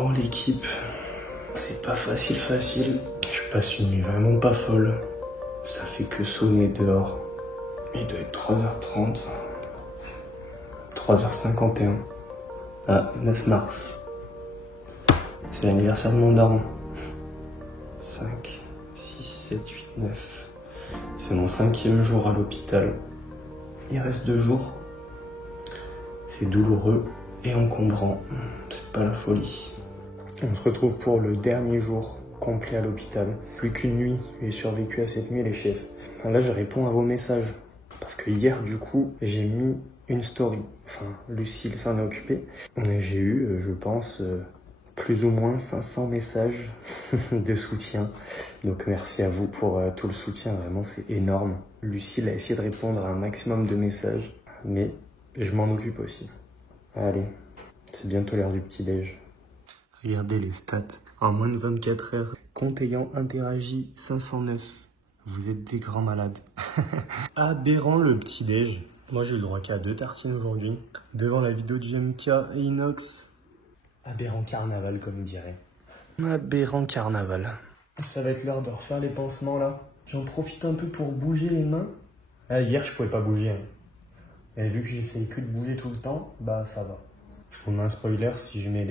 Bon l'équipe, c'est pas facile. Je passe une nuit vraiment pas folle. Ça fait que sonner dehors. Il doit être 3h30. 3h51. Ah, 9 mars. C'est l'anniversaire de mon daron. 5, 6, 7, 8, 9. C'est mon 5e jour à l'hôpital. Il reste 2 jours. C'est douloureux et encombrant. C'est pas la folie. On se retrouve pour le dernier jour complet à l'hôpital. Plus qu'une nuit. J'ai survécu à cette nuit, les chefs. Là, je réponds à vos messages. Parce que hier, du coup, j'ai mis une story. Enfin, Lucille s'en est occupée. J'ai eu, je pense, plus ou moins 500 messages de soutien. Donc, merci à vous pour tout le soutien. Vraiment, c'est énorme. Lucille a essayé de répondre à un maximum de messages. Mais je m'en occupe aussi. Allez, c'est bientôt l'heure du petit-déj. Regardez les stats. En moins de 24 heures, compte ayant interagi 509. Vous êtes des grands malades. Aberrant le petit-déj. Moi, j'ai eu le droit qu'à 2 tartines aujourd'hui. Devant la vidéo de JMK et Inox. Aberrant carnaval, comme il dirait. Aberrant carnaval. Ça va être l'heure de refaire les pansements, là. J'en profite un peu pour bouger les mains. Ah, hier, je pouvais pas bouger. Hein. Et vu que j'essaye que de bouger tout le temps, bah ça va. Je vous mets un spoiler si je mets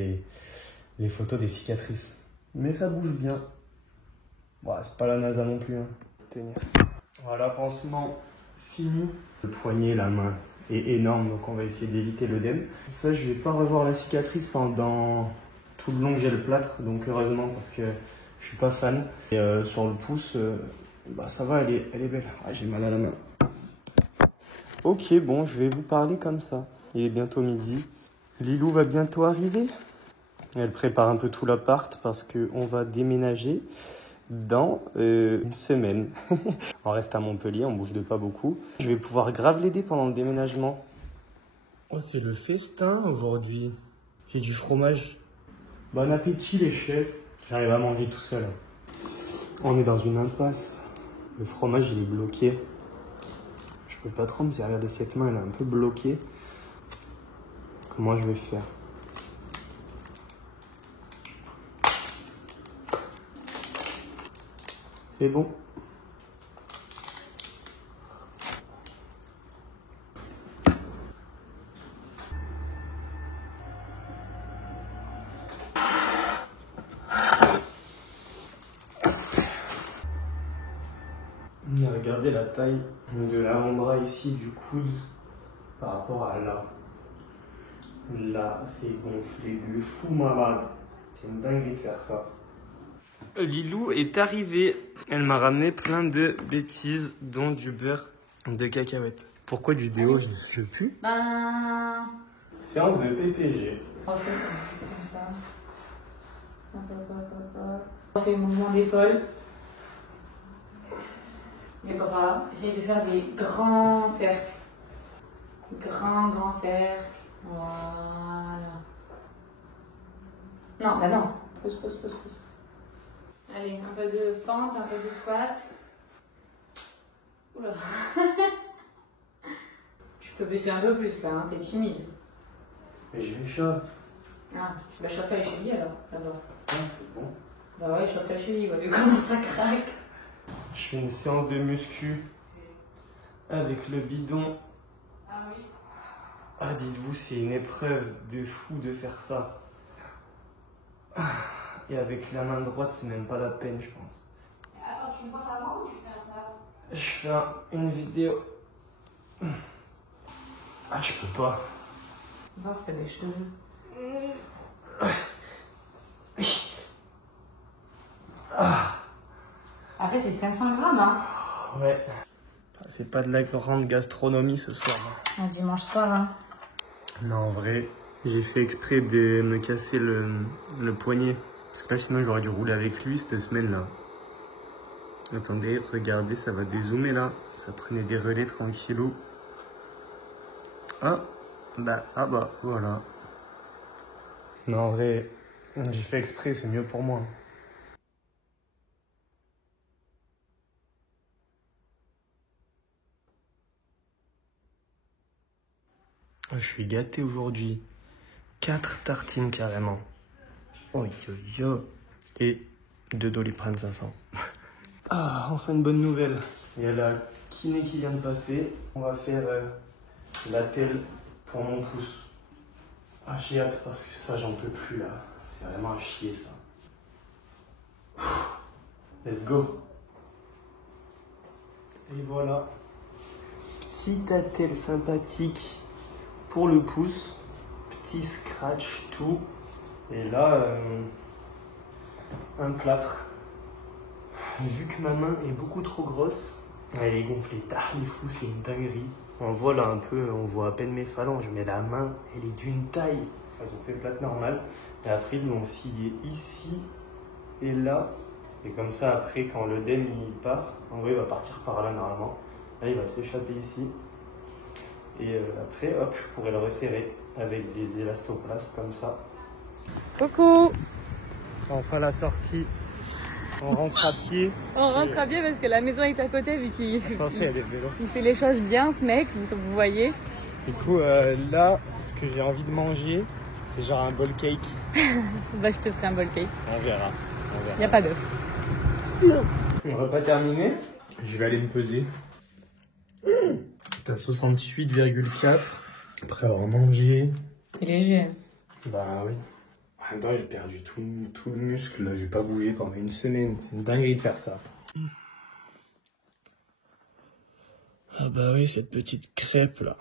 les photos des cicatrices. Mais ça bouge bien. Bon, c'est pas la NASA non plus. Hein. Tenir. Voilà, pansement fini. Le poignet, la main est énorme, donc on va essayer d'éviter l'œdème. Ça, je vais pas revoir la cicatrice pendant tout le long que j'ai le plâtre, donc heureusement parce que je suis pas fan. Et sur le pouce, bah ça va, elle est belle. Ah, j'ai mal à la main. Ok, bon, je vais vous parler comme ça. Il est bientôt midi. Lilou va bientôt arriver. Elle prépare un peu tout l'appart parce qu'on va déménager dans une semaine. On reste à Montpellier, on bouge de pas beaucoup. Je vais pouvoir grave l'aider pendant le déménagement. Oh, c'est le festin aujourd'hui. J'ai du fromage. Bon appétit les chefs. J'arrive à manger tout seul. On est dans une impasse. Le fromage, il est bloqué. Je peux pas trop me servir de cette main, elle est un peu bloquée. Comment je vais faire? C'est bon. Regardez la taille de l'avant-bras ici du coude par rapport à là. Là, c'est gonflé de fou malade. C'est une dinguerie de faire ça. Lilou est arrivée. Elle m'a ramené plein de bêtises, dont du beurre de cacahuètes. Pourquoi du déo, je pue? Séance de PPG. On fait comme ça. Hop, hop, hop, hop, hop. On fait le mouvement d'épaule. Les bras. Essayez de faire des grands cercles. Grands cercles. Voilà. Non, bah non. Pousse. Allez, un peu de fente, un peu de squat. Oula. Tu peux baisser un peu plus là, hein, t'es timide. Mais je m'échauffe. Ah, bah chauffe les chevilles alors, d'abord. Ah, c'est bon. Bah ouais, chauffe ta cheville, ouais, vu comment ça craque. Je fais une séance de muscu avec le bidon. Ah oui. Ah, dites-vous, c'est une épreuve de fou de faire ça. Et avec la main droite, c'est même pas la peine, je pense. Attends, tu me parles avant ou tu fais ça? Je fais une vidéo. Ah, je peux pas. Non, c'était des cheveux. Après, c'est 500 grammes, hein? Ouais. C'est pas de la grande gastronomie ce soir. Un dimanche soir, hein? Non, en vrai, j'ai fait exprès de me casser le poignet. Parce que là, sinon, j'aurais dû rouler avec lui cette semaine-là. Attendez, regardez, ça va dézoomer là. Ça prenait des relais tranquillou. Ah bah, voilà. Non, en vrai, j'ai fait exprès, c'est mieux pour moi. Je suis gâté aujourd'hui. 4 tartines carrément. Oh, et 2 Doliprane 500. Ah, enfin une bonne nouvelle. Il y a la kiné qui vient de passer. On va faire la telle pour mon pouce. Ah, j'ai hâte parce que ça, j'en peux plus là. C'est vraiment à chier ça. Let's go. Et voilà. Petite attelle sympathique pour le pouce. Petit scratch, tout. Et là, un plâtre. Vu que ma main est beaucoup trop grosse, elle est gonflée tarifou, c'est une dinguerie. On voit là un peu, on voit à peine mes phalanges, mais la main, elle est d'une taille. Elles ont fait plâtre normal. Et après, ils l'ont scié ici et là. Et comme ça, après, quand l'œdème il part, en vrai, il va partir par là normalement. Là, il va s'échapper ici. Et après, hop, je pourrais le resserrer avec des élastoplastes comme ça. Coucou. On fera la sortie. On rentre à pied. On rentre à pied parce que la maison est à côté vu qu'il Attention, il y a des vélos. il fait les choses bien ce mec, vous voyez. Du coup, là, ce que j'ai envie de manger, c'est genre un bowl cake. Bah je te ferai un bowl cake. On verra. Y a pas d'œuf. On va pas terminer. Je vais aller me peser. T'as 68,4. Après avoir mangé. Il est léger. Bah oui. En même temps, j'ai perdu tout le muscle. Là, j'ai pas bougé pendant une semaine. C'est une dinguerie de faire ça. Ah bah oui, cette petite crêpe là.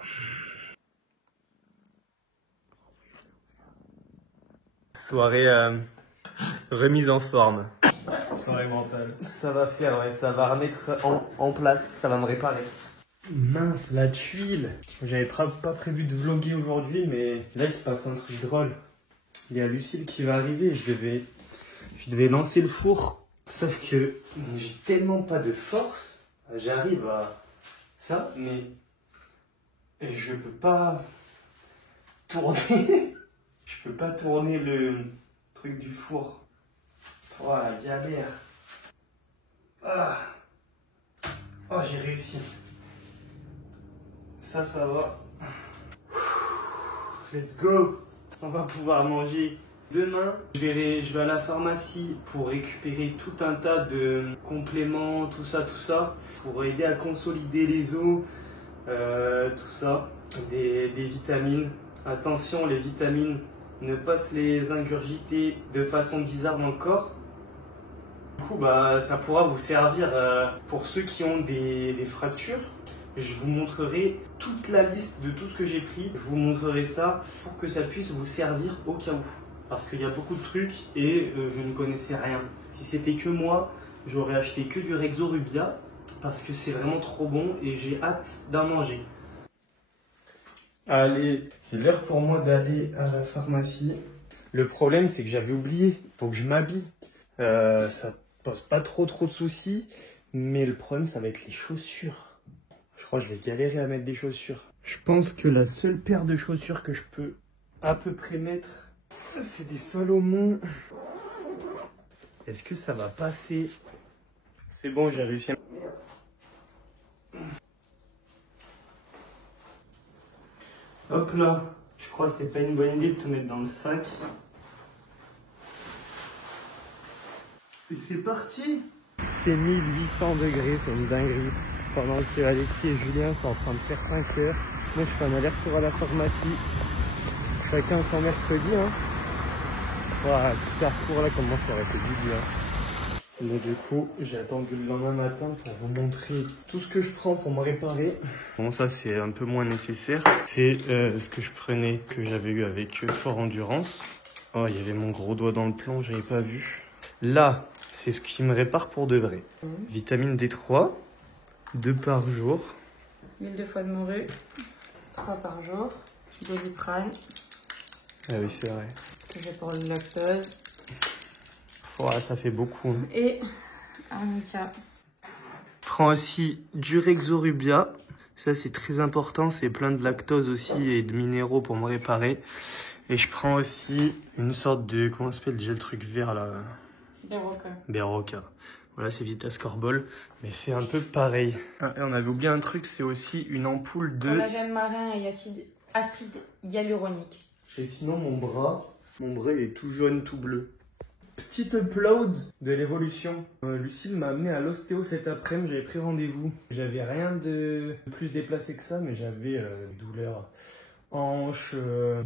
Soirée remise en forme. Soirée mentale. Ça va faire, ouais, ça va remettre en place, ça va me réparer. Mince, la tuile. J'avais pas prévu de vlogger aujourd'hui, mais là il se passe un truc drôle. Il y a Lucille qui va arriver, je devais lancer le four. Sauf que j'ai tellement pas de force, j'arrive à ça, mais je peux pas tourner. Je peux pas tourner le truc du four. Oh la galère. Ah. Oh, j'ai réussi. Ça va. Let's go. On va pouvoir manger. Demain, je vais à la pharmacie pour récupérer tout un tas de compléments, tout ça, pour aider à consolider les os, tout ça, des vitamines. Attention, les vitamines, ne pas se les ingurgiter de façon bizarre dans le corps. Du coup, bah, ça pourra vous servir pour ceux qui ont des fractures. Je vous montrerai toute la liste de tout ce que j'ai pris. Je vous montrerai ça pour que ça puisse vous servir au cas où. Parce qu'il y a beaucoup de trucs et je ne connaissais rien. Si c'était que moi, j'aurais acheté que du Rexorubia parce que c'est vraiment trop bon et j'ai hâte d'en manger. Allez, c'est l'heure pour moi d'aller à la pharmacie. Le problème, c'est que j'avais oublié. Faut que je m'habille. Ça pose pas trop de soucis. Mais le problème, ça va être les chaussures. Je crois que je vais galérer à mettre des chaussures. Je pense que la seule paire de chaussures que je peux à peu près mettre, c'est des Salomon. Est-ce que ça va passer? C'est bon, j'ai réussi à... Hop là, je crois que c'était pas une bonne idée de te mettre dans le sac. Et c'est parti. C'est 1800 degrés, c'est une dinguerie. Pendant que Alexis et Julien sont en train de faire 5 heures. Moi je fais un aller-retour à la pharmacie. Chacun son mercredi, hein. Voilà, tout ça recours là, comment ça aurait fait du bien. Mais du coup, j'ai attendu le lendemain matin pour vous montrer tout ce que je prends pour me réparer. Bon, ça c'est un peu moins nécessaire. C'est ce que je prenais, que j'avais eu avec Fort Endurance. Oh, il y avait mon gros doigt dans le plomb, j'avais pas vu. Là, c'est ce qui me répare pour de vrai. Vitamine D3, 2 par jour. Huile de foie de morue, 3 par jour. Doliprane, Ah oui, c'est vrai. que j'ai pour le lactose. Oh, ça fait beaucoup. Hein. Et Arnica. Prends aussi du Rexorubia. Ça, c'est très important. C'est plein de lactose aussi et de minéraux pour me réparer. Et je prends aussi une sorte de... Comment ça s'appelle déjà le truc vert là? Berocca. Berocca. Voilà, c'est Vitascorbol. Mais c'est un peu pareil. Ah, et on avait oublié un truc, c'est aussi une ampoule de... Collagène marin et acide hyaluronique. Et sinon, mon bras, il est tout jaune, tout bleu. petit upload de l'évolution. Lucille m'a amené à l'ostéo cet après-midi, j'avais pris rendez-vous. J'avais rien de plus déplacé que ça, mais j'avais des douleurs hanches,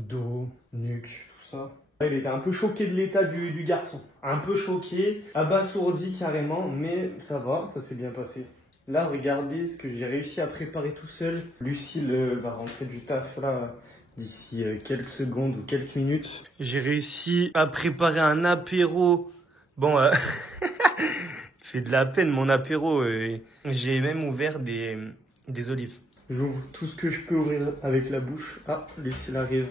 dos, nuque, tout ça. Il était un peu choqué de l'état du garçon. Un peu choqué, abasourdi carrément, mais ça va, ça s'est bien passé. Là, regardez ce que j'ai réussi à préparer tout seul. Lucille va rentrer du taf là d'ici quelques secondes ou quelques minutes. J'ai réussi à préparer un apéro. Bon, il fait de la peine mon apéro. J'ai même ouvert des olives. J'ouvre tout ce que je peux ouvrir avec la bouche. Ah, Lucille arrive.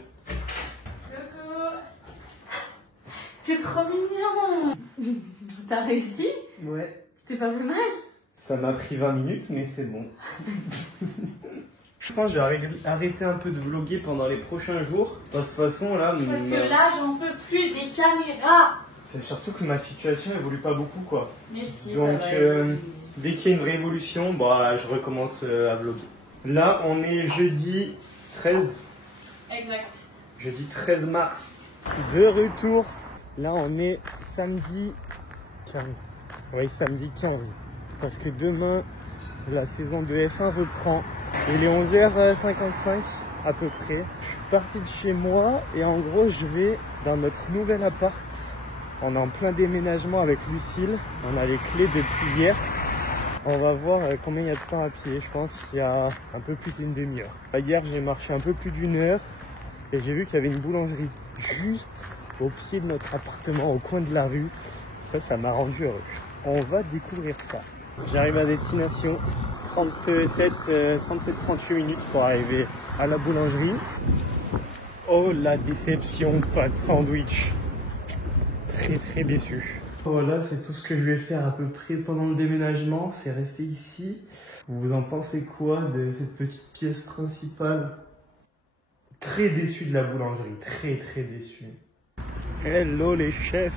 T'es trop mignon. T'as réussi? Ouais. Tu t'es pas fait mal? Ça m'a pris 20 minutes, mais c'est bon. Je pense que je vais arrêter un peu de vlogger pendant les prochains jours. De toute façon, là... Parce que là, j'en peux plus des caméras. C'est surtout que ma situation évolue pas beaucoup, quoi. Mais si, donc, ça va dès qu'il y a une révolution, bah, je recommence à vlogger. Là, on est jeudi 13. Exact. Jeudi 13 mars. De retour. Là, on est samedi 15. Oui, samedi 15. Parce que demain, la saison de F1 reprend. Il est 11h55 à peu près. Je suis parti de chez moi et en gros, je vais dans notre nouvel appart. On est en plein déménagement avec Lucille. On a les clés depuis hier. On va voir combien il y a de temps à pied. Je pense qu'il y a un peu plus d'une demi-heure. Hier, j'ai marché un peu plus d'une heure et j'ai vu qu'il y avait une boulangerie juste au pied de notre appartement, au coin de la rue. Ça m'a rendu heureux. On va découvrir ça. J'arrive à destination, 37-38 minutes pour arriver à la boulangerie. Oh la déception, pas de sandwich. Très déçu. Voilà, c'est tout ce que je vais faire à peu près pendant le déménagement. C'est rester ici. Vous en pensez quoi de cette petite pièce principale? Très déçu de la boulangerie, très déçu. Hello les chefs.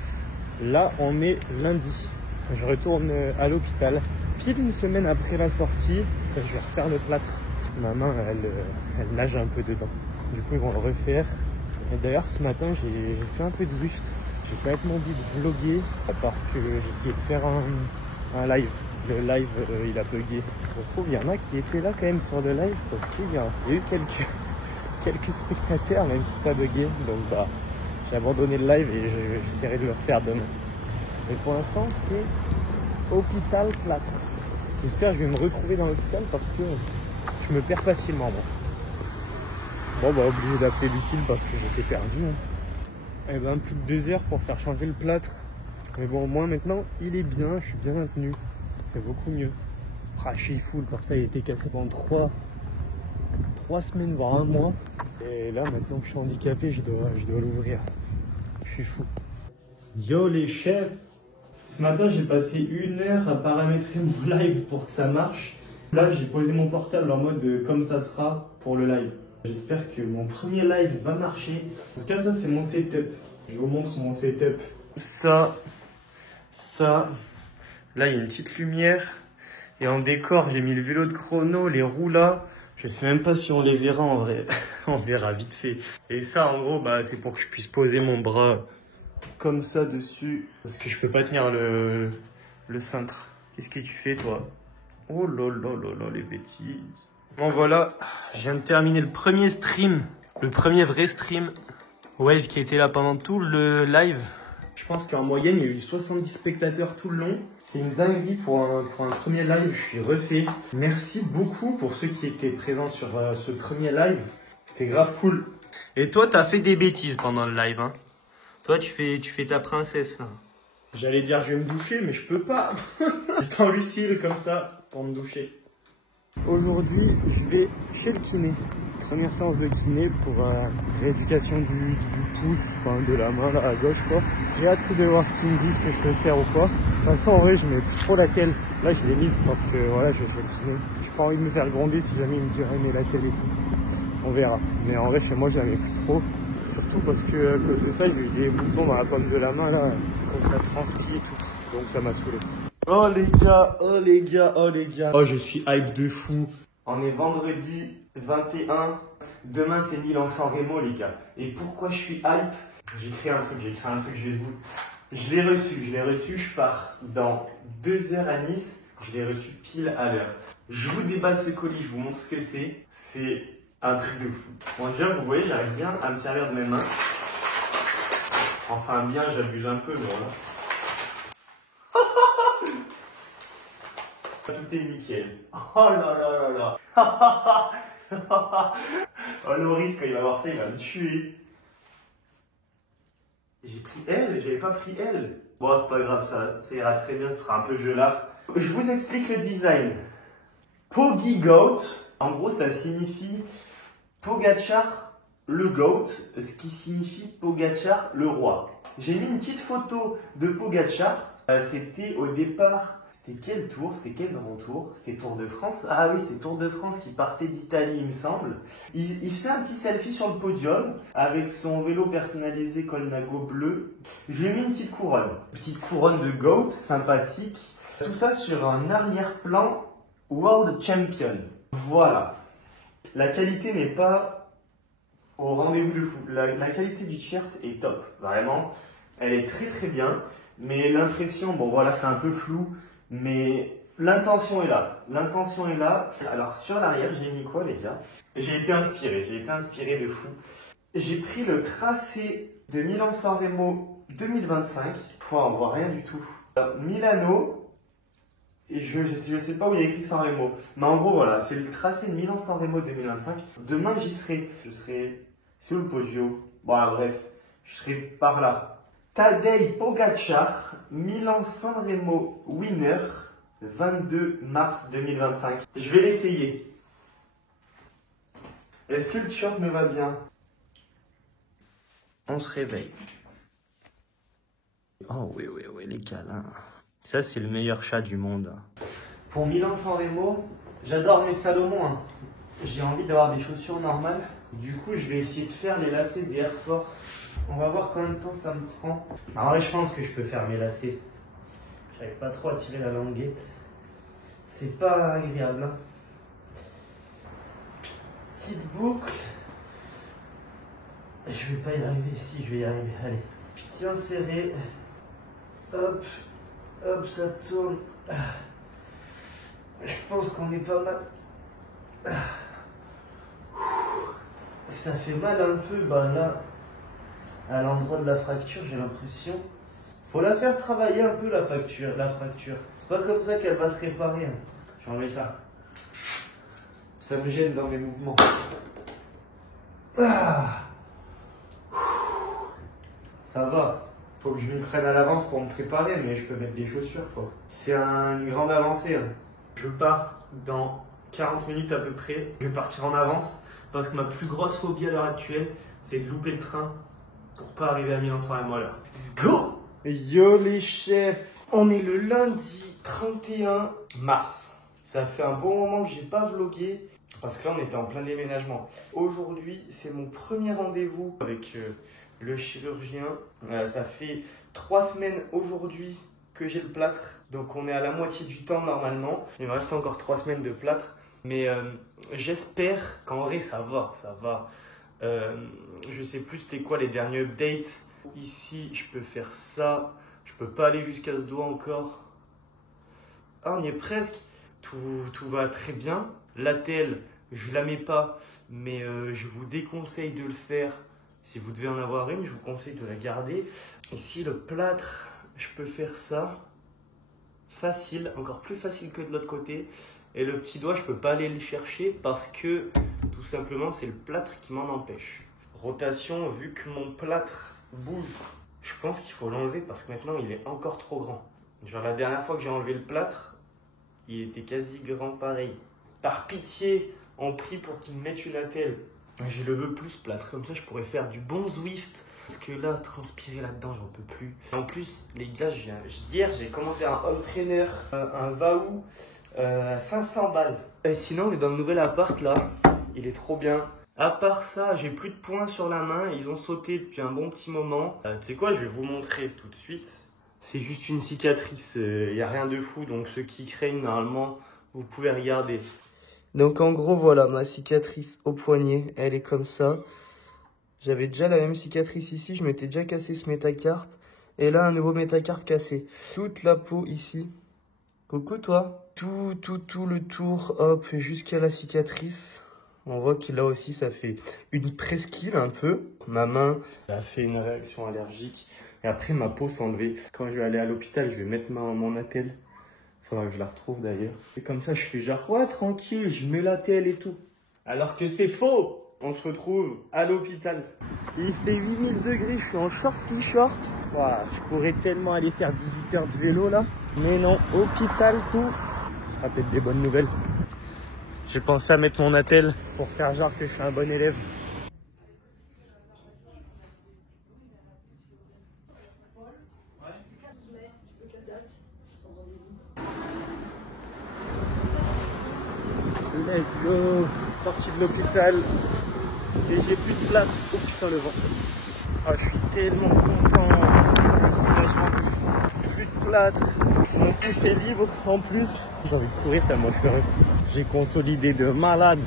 Là, on est lundi. Je retourne à l'hôpital. Pile une semaine après la sortie, je vais refaire le plâtre. Ma main, elle nage un peu dedans. Du coup, ils vont le refaire. Et d'ailleurs, ce matin, j'ai fait un peu de Zwift. J'ai complètement envie de vlogger parce que j'ai essayé de faire un live. Le live, il a bugué. Ça se trouve, il y en a qui étaient là quand même sur le live parce qu'il y a eu quelques spectateurs, même si ça buguait. Donc, bah, j'ai abandonné le live et j'essaierai de le refaire demain. Mais pour l'instant, c'est hôpital plâtre. J'espère que je vais me retrouver dans l'hôpital parce que je me perds facilement, moi. Bon, bah, obligé d'appeler Lucille parce que j'étais perdu. Et ben, plus de 2 heures pour faire changer le plâtre. Mais bon, au moins maintenant, il est bien, je suis bien maintenu. C'est beaucoup mieux. Ah, je suis fou, le portail a été cassé pendant 3 semaines, voire 1 mois. Et là, maintenant que je suis handicapé, je dois l'ouvrir. Je suis fou. Yo les chefs! Ce matin, j'ai passé 1 heure à paramétrer mon live pour que ça marche. Là, j'ai posé mon portable en mode comme ça sera pour le live. J'espère que mon premier live va marcher. En tout cas, ça, c'est mon setup. Je vous montre mon setup. Ça. Là, il y a une petite lumière. Et en décor, j'ai mis le vélo de chrono, les roues là. Je sais même pas si on les verra en vrai. On verra vite fait. Et ça, en gros, bah, c'est pour que je puisse poser mon bras comme ça dessus. Parce que je peux pas tenir le cintre. Qu'est-ce que tu fais, toi? Oh là là là là, les bêtises. Bon, voilà. Je viens de terminer le premier stream. Le premier vrai stream. Wave qui était là pendant tout le live. Je pense qu'en moyenne, il y a eu 70 spectateurs tout le long. C'est une dinguerie pour un premier live. Je suis refait. Merci beaucoup pour ceux qui étaient présents sur ce premier live. C'était grave cool. Et toi, t'as fait des bêtises pendant le live, hein? Toi, tu fais ta princesse, là. J'allais dire, je vais me doucher, mais je peux pas. J'attends Lucille comme ça pour me doucher. Aujourd'hui, je vais chez le kiné. Première séance de kiné pour rééducation du pouce, enfin de la main là à gauche quoi. J'ai hâte de voir ce qu'ils me disent que je peux faire ou pas. De toute façon en vrai je mets plus trop la telle. Là je l'ai mise parce que voilà je fais le kiné. J'ai pas envie de me faire gronder si jamais il me dit mais la telle et tout. On verra. Mais en vrai chez moi je la mets plus trop. Surtout parce que à cause de ça j'ai eu des boutons dans la paume de la main là. Quand je la transpi et tout. Donc ça m'a saoulé. Oh les gars. Oh je suis hype de fou. On est vendredi 21. Demain, c'est Milan-San Remo, les gars. Et pourquoi je suis hype? J'ai créé un truc, je vais Je l'ai reçu, je pars dans 2 heures à Nice, je l'ai reçu pile à l'heure. Je vous déballe ce colis, je vous montre ce que c'est. C'est un truc de fou. Bon, déjà, vous voyez, j'arrive bien à me servir de mes mains. Enfin, bien, j'abuse un peu, mais voilà. Tout est nickel. Oh là là là là. Oh, Loris, quand il va voir ça, il va me tuer. J'ai pris L, j'avais pas pris L. Bon, c'est pas grave, ça ira très bien, ce sera un peu gelard. Je vous explique le design. Poggy Goat, en gros, ça signifie Pogacar le Goat, ce qui signifie Pogacar le roi. J'ai mis une petite photo de Pogacar. C'était au départ, c'était quel tour? C'était quel grand tour? C'était Tour de France? Ah oui, c'était Tour de France qui partait d'Italie, il me semble. Il faisait un petit selfie sur le podium avec son vélo personnalisé Colnago bleu. J'ai mis une petite couronne de Goat, sympathique. Tout ça sur un arrière-plan World Champion. Voilà. La qualité n'est pas au rendez-vous de fou. La qualité du t-shirt est top, vraiment. Elle est très très bien. Mais l'impression, bon voilà, c'est un peu flou. Mais l'intention est là. L'intention est là. Alors sur l'arrière, j'ai mis quoi les gars? J'ai été inspiré de fou. J'ai pris le tracé de Milan-San Remo 2025. On voit rien du tout. Milano. Et je sais pas où il y a écrit San Remo. Mais en gros, voilà, c'est le tracé de Milan-San Remo 2025. Demain, j'y serai. Je serai sur le Poggio. Voilà, bref, je serai par là. Tadej Pogacar, Milan-San Remo winner, 22 mars 2025. Je vais l'essayer. Est-ce que le t-shirt me va bien? On se réveille. Oh oui, les câlins. Ça, c'est le meilleur chat du monde. Pour Milan-San Remo, j'adore mes Salomon. Hein. J'ai envie d'avoir des chaussures normales. Du coup, je vais essayer de faire les lacets des Air Force. On va voir combien de temps ça me prend. Alors là, je pense que je peux faire mes lacets. J'arrive pas trop à tirer la languette. C'est pas agréable. Hein. Petite boucle. Je vais pas y arriver. Si, je vais y arriver. Allez. Je tiens serré. Hop. Hop, ça tourne. Je pense qu'on est pas mal. Ça fait mal un peu, bah là, à l'endroit de la fracture, j'ai l'impression. Faut la faire travailler un peu, la fracture. C'est pas comme ça qu'elle va se réparer. Hein. J'ai enlevé ça. Ça me gêne dans mes mouvements. Ah. Ça va. Faut que je m'y prenne à l'avance pour me préparer, mais je peux mettre des chaussures, quoi. C'est une grande avancée. Hein. Je pars dans 40 minutes à peu près. Je vais partir en avance parce que ma plus grosse phobie à l'heure actuelle, c'est de louper le train pour pas arriver à Milan-San Remo à l'heure. Let's go! Yo les chefs! On est le lundi 31 mars. Ça fait un bon moment que j'ai pas vlogué parce que là on était en plein déménagement. Aujourd'hui, c'est mon premier rendez-vous avec le chirurgien. Ça fait 3 semaines aujourd'hui que j'ai le plâtre. Donc on est à la moitié du temps normalement. Il me reste encore 3 semaines de plâtre. Mais j'espère qu'en vrai ça va. Je sais plus c'était quoi les derniers updates. Ici je peux faire ça. Je peux pas aller jusqu'à ce doigt encore. Ah, on y est presque. Tout va très bien. L'attelle, je la mets pas. Mais je vous déconseille de le faire. Si vous devez en avoir une, je vous conseille de la garder. Ici, le plâtre, je peux faire ça. Facile, encore plus facile que de l'autre côté. Et le petit doigt, je peux pas aller le chercher parce que, tout simplement, c'est le plâtre qui m'en empêche. Rotation, vu que mon plâtre bouge, je pense qu'il faut l'enlever parce que maintenant, il est encore trop grand. Genre, la dernière fois que j'ai enlevé le plâtre, il était quasi grand pareil. Par pitié, on prie pour qu'il me mette une attelle. Je le veux plus plâtre, comme ça je pourrais faire du bon Zwift. Parce que là, transpirer là-dedans, j'en peux plus. En plus, les gars, hier j'ai commandé un home trainer, un Wahoo, à 500 balles. Et sinon, on est dans le nouvel appart là, il est trop bien. À part ça, j'ai plus de points sur la main, ils ont sauté depuis un bon petit moment. Tu sais quoi, je vais vous montrer tout de suite. C'est juste une cicatrice, il n'y a rien de fou, donc ceux qui craignent, normalement, vous pouvez regarder. Donc en gros, voilà, ma cicatrice au poignet, elle est comme ça. J'avais déjà la même cicatrice ici, je m'étais déjà cassé ce métacarpe. Et là, un nouveau métacarpe cassé. Toute la peau ici. Coucou toi. Tout le tour, hop, jusqu'à la cicatrice. On voit que là aussi, ça fait une presqu'île un peu. Ma main a fait une réaction allergique. Et après, ma peau s'est enlevée. Quand je vais aller à l'hôpital, je vais mettre mon attelle. Faudra que je la retrouve d'ailleurs. Et comme ça, je fais genre, ouais, tranquille, je mets l'attelle et tout. Alors que c'est faux. On se retrouve à l'hôpital. Il fait 8000 degrés, je suis en short t-shirt. Wow, je pourrais tellement aller faire 18 heures de vélo là. Mais non, hôpital tout. Ce sera peut-être des bonnes nouvelles. J'ai pensé à mettre mon attelle pour faire genre que je suis un bon élève. Let's go. Sortie de l'hôpital. Et j'ai plus de place. Oh putain le vent. Ah, je suis tellement content. Le soulagement de fou. Plus de plâtre. Mon pouce est libre en plus. J'ai envie de courir tellement je suis heureux. J'ai consolidé de malade.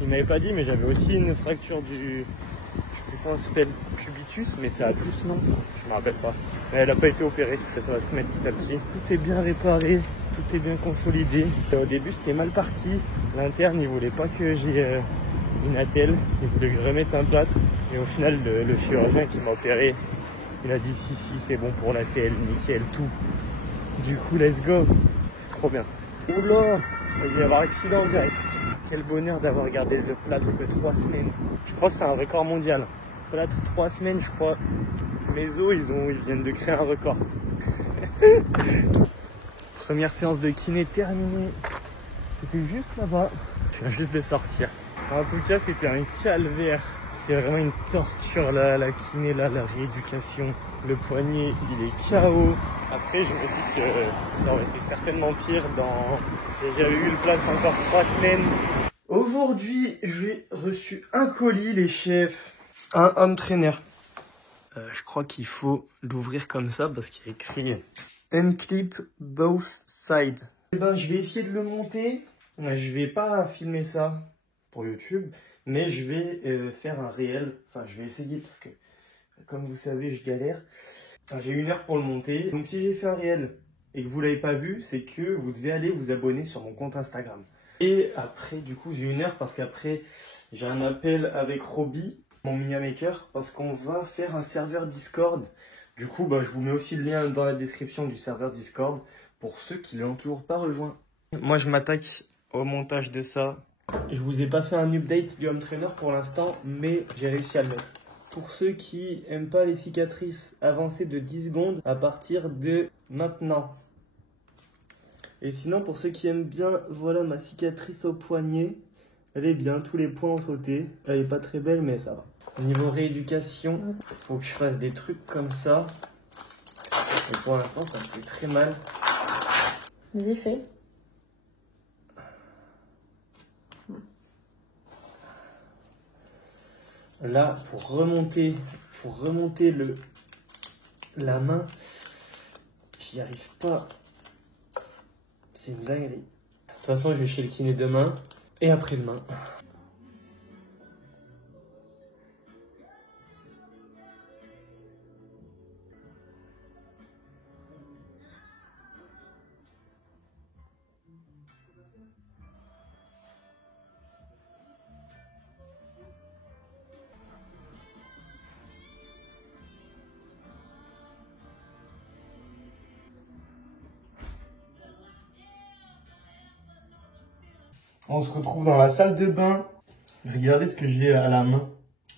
Il m'avait pas dit mais j'avais aussi une fracture du... Je sais plus comment ça s'appelle. Cubitus, mais c'est à plus non. Je me rappelle pas. Mais elle a pas été opérée. Ça va se mettre petit à petit. Tout est bien réparé. Tout est bien consolidé. Au début c'était mal parti. L'interne il voulait pas que j'ai une attelle. Il voulait que je remette un plâtre. Et au final le chirurgien qui m'a opéré, il a dit si c'est bon pour l'attelle, nickel, tout. Du coup let's go. C'est trop bien. Oula, il va y avoir accident en direct. Quel bonheur d'avoir gardé le plâtre que 3 semaines. Je crois que c'est un record mondial. Plâtre 3 semaines je crois. Mes os ils viennent de créer un record. Première séance de kiné terminée. C'était juste là-bas. Je viens juste de sortir. En tout cas, c'était un calvaire. C'est vraiment une torture là, la kiné, là, la rééducation. Le poignet, il est KO. Après, je me dis que ça aurait été certainement pire si j'avais eu le plâtre encore 3 semaines. Aujourd'hui, j'ai reçu un colis, les chefs. Un home trainer. Je crois qu'il faut l'ouvrir comme ça parce qu'il y a écrit Unclip both sides. Eh ben, je vais essayer de le monter. Je vais pas filmer ça pour YouTube, mais je vais faire un réel. Enfin, je vais essayer parce que, comme vous savez, je galère. Enfin, j'ai 1 heure pour le monter. Donc, si j'ai fait un réel et que vous l'avez pas vu, c'est que vous devez aller vous abonner sur mon compte Instagram. Et après, du coup, j'ai 1 heure parce qu'après, j'ai un appel avec Roby, mon Mia Maker, parce qu'on va faire un serveur Discord. Du coup, je vous mets aussi le lien dans la description du serveur Discord pour ceux qui ne l'ont toujours pas rejoint. Moi, je m'attaque au montage de ça. Je vous ai pas fait un update du home trainer pour l'instant, mais j'ai réussi à le mettre. Pour ceux qui aiment pas les cicatrices, avancez de 10 secondes à partir de maintenant. Et sinon, pour ceux qui aiment bien, voilà ma cicatrice au poignet. Elle est bien, tous les points ont sauté. Elle est pas très belle, mais ça va. Au niveau rééducation, faut que je fasse des trucs comme ça. Et pour l'instant, ça me fait très mal. Vas-y, fais. Là, pour remonter la main, j'y arrive pas. C'est une dinguerie. De toute façon, je vais chez le kiné demain et après-demain. On se retrouve dans la salle de bain. Regardez ce que j'ai à la main.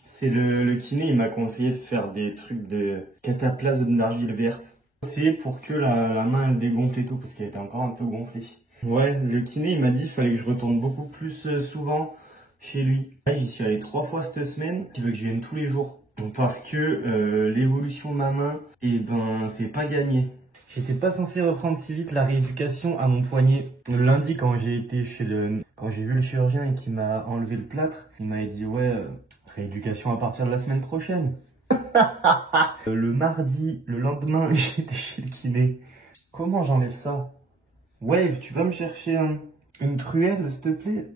C'est le kiné, il m'a conseillé de faire des trucs de cataplasme d'argile verte. C'est pour que la main elle dégonfle et tout, parce qu'elle était encore un peu gonflée. Ouais, le kiné, il m'a dit qu'il fallait que je retourne beaucoup plus souvent chez lui. Là, j'y suis allé 3 fois cette semaine. Il veut que je vienne tous les jours. Parce que l'évolution de ma main, c'est pas gagné. J'étais pas censé reprendre si vite la rééducation à mon poignet. Le lundi, quand j'ai vu le chirurgien et qu'il m'a enlevé le plâtre, il m'avait dit ouais, rééducation à partir de la semaine prochaine. Le mardi, le lendemain, j'étais chez le kiné. Comment j'enlève ça? Wave, tu vas me chercher une truelle, s'il te plaît?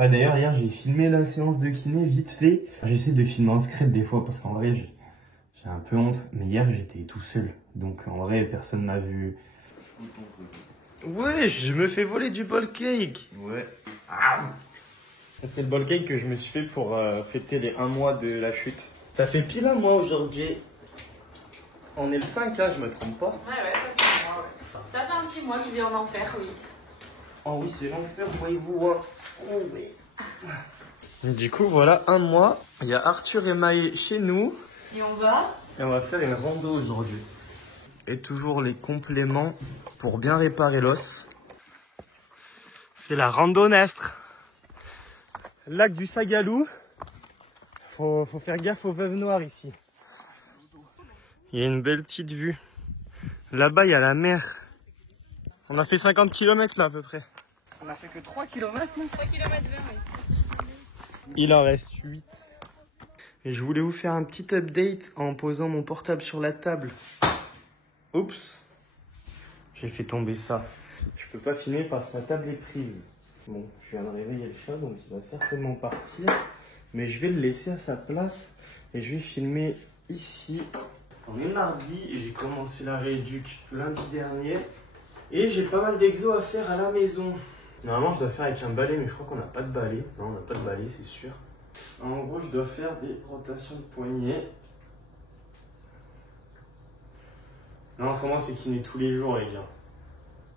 Ah, d'ailleurs, hier, j'ai filmé la séance de kiné vite fait. J'essaie de filmer en secret des fois parce qu'en vrai, j'ai un peu honte. Mais hier, j'étais tout seul. Donc, en vrai, personne m'a vu. Ouais, je me fais voler du ball cake. Ouais. Ah. C'est le ball cake que je me suis fait pour fêter les 1 mois de la chute. Ça fait pile 1 mois aujourd'hui. On est le 5, hein, je me trompe pas. Ouais, ça fait 1 mois, ouais. Ça fait un petit mois que je vis en enfer, oui. Oh oui, c'est l'enfer, voyez-vous. Oh oui. Du coup, voilà 1 mois. Il y a Arthur et Maë chez nous. Et on va faire une rando aujourd'hui. Et toujours les compléments pour bien réparer l'os. C'est la rando Nestre. Lac du Sagalou. Faut faire gaffe aux veuves noires ici. Il y a une belle petite vue. Là-bas, il y a la mer. On a fait 50 km là à peu près. On a fait que 3 km. 3 km vers, oui. Il en reste 8. Et je voulais vous faire un petit update en posant mon portable sur la table. Oups. J'ai fait tomber ça. Je peux pas filmer parce que la table est prise. Bon, je viens de réveiller le chat, donc il va certainement partir. Mais je vais le laisser à sa place et je vais filmer ici. On est mardi et j'ai commencé la rééduque lundi dernier. Et j'ai pas mal d'exos à faire à la maison. Normalement, je dois faire avec un balai, mais je crois qu'on n'a pas de balai. Non, on n'a pas de balai, c'est sûr. En gros, je dois faire des rotations de poignets. Non, en ce moment, c'est kiné tous les jours, les gars.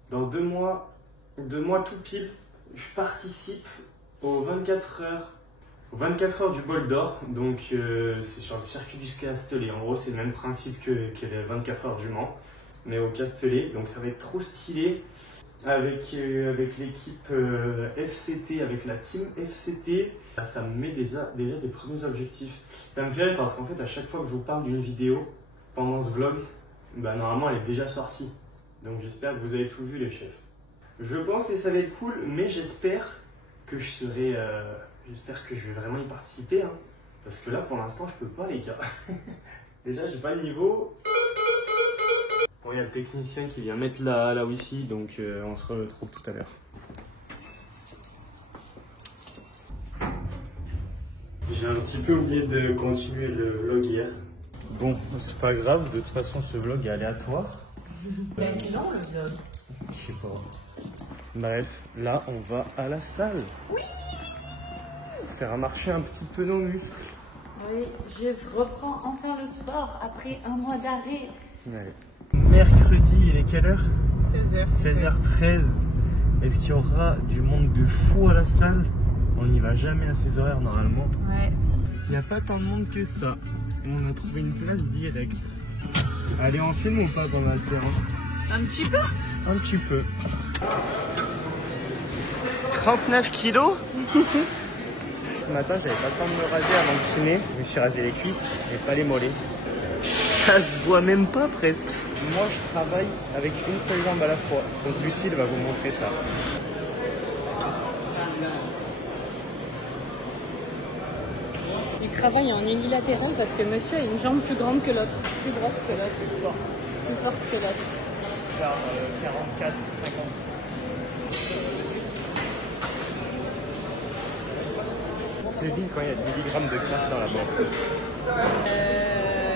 Dans 2 mois tout pile, je participe aux 24 heures du bol d'or. Donc, c'est sur le circuit du Castellet. En gros, c'est le même principe que les 24 heures du Mans, mais au Castellet. Donc, ça va être trop stylé. Avec l'équipe FCT, avec la team FCT, ça me met déjà des premiers objectifs. Ça me fait rire parce qu'en fait, à chaque fois que je vous parle d'une vidéo pendant ce vlog, bah, normalement elle est déjà sortie. Donc j'espère que vous avez tout vu, les chefs. Je pense que ça va être cool, mais j'espère que je vais vraiment y participer. Hein, parce que là, pour l'instant, je peux pas, les gars. Déjà, j'ai pas le niveau. Bon, il y a le technicien qui vient mettre la Wi-Fi, donc on se retrouve tout à l'heure. J'ai un petit peu oublié de continuer le vlog hier. Bon, c'est pas grave, de toute façon ce vlog est aléatoire. Il a été long le vlog. Je sais pas. Bref, là on va à la salle. Oui. Faire marcher un petit peu nos muscles. Oui, je reprends enfin le sport après 1 mois d'arrêt. Ouais. Mercredi, il est quelle heure? 16h. 16h13. Est-ce qu'il y aura du monde de fou à la salle? On n'y va jamais à ces horaires normalement. Ouais. Il n'y a pas tant de monde que ça. On a trouvé une place directe. Allez, on filme ou pas dans la séance? Un petit peu. Un petit peu. 39 kilos. Ce matin, j'avais pas le temps de me raser avant de kiné. Je me suis rasé les cuisses et pas les mollets. Ça se voit même pas presque. Moi, je travaille avec une seule jambe à la fois. Donc Lucille va vous montrer ça. Il travaille en unilatéral parce que monsieur a une jambe plus grande que l'autre, plus grosse que l'autre, plus forte que l'autre. Genre 44, 56. Devine quand il y a des milligrammes de caf dans la boîte.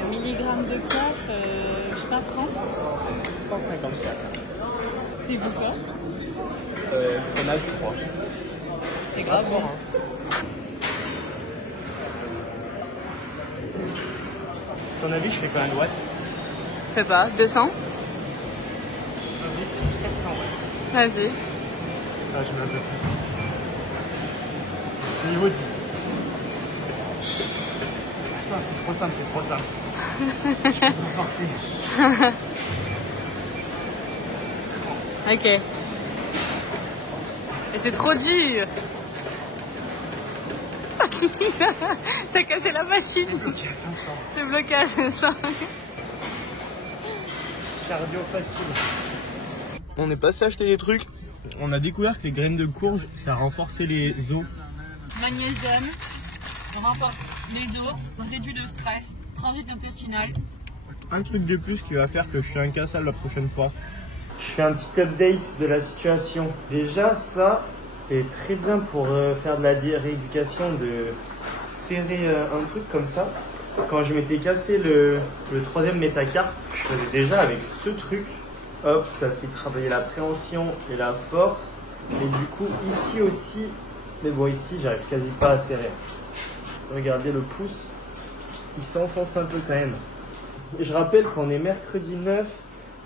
Milligrammes de caf, je sais pas, 30. 154. C'est vous quoi? Fromage, je crois. C'est grave. Hein. Ton avis, je fais combien de watts? Je sais pas, 200? Objectif 700 watts. Vas-y. Ah, je mets un peu plus. Niveau 10. Putain, c'est trop simple, c'est trop simple. Je peux pas forcer. Ok. Et c'est trop dur. T'as cassé la machine. C'est bloqué à 500. C'est bloqué à 500. Cardio facile. On est passé acheter des trucs. On a découvert que les graines de courge, ça renforçait les os. Magnésium, on renforce les os, on réduit le stress, transit intestinal. Un truc de plus qui va faire que je suis incassable la prochaine fois. Je fais un petit update de la situation. Déjà, ça C'est très bien pour faire de la rééducation, de serrer un truc comme ça. Quand je m'étais cassé le troisième métacarpe, je faisais déjà avec ce truc. Hop, ça fait travailler la préhension et la force. Et du coup, ici aussi, mais bon, ici, j'arrive quasi pas à serrer. Regardez le pouce, il s'enfonce un peu quand même. Et je rappelle qu'on est mercredi 9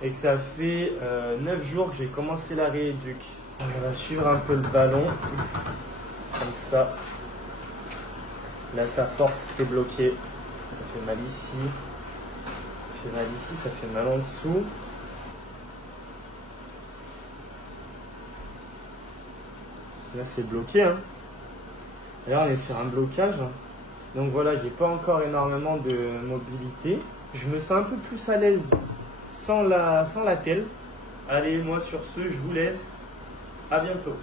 et que ça fait 9 jours que j'ai commencé la rééduc. On va suivre un peu le ballon, comme ça. Là, sa force, c'est bloqué. Ça fait mal ici. Ça fait mal ici, ça fait mal en dessous. Là, c'est bloqué. Hein. Et là, on est sur un blocage. Donc voilà, j'ai pas encore énormément de mobilité. Je me sens un peu plus à l'aise sans la telle. Allez, moi sur ce, je vous laisse. À bientôt.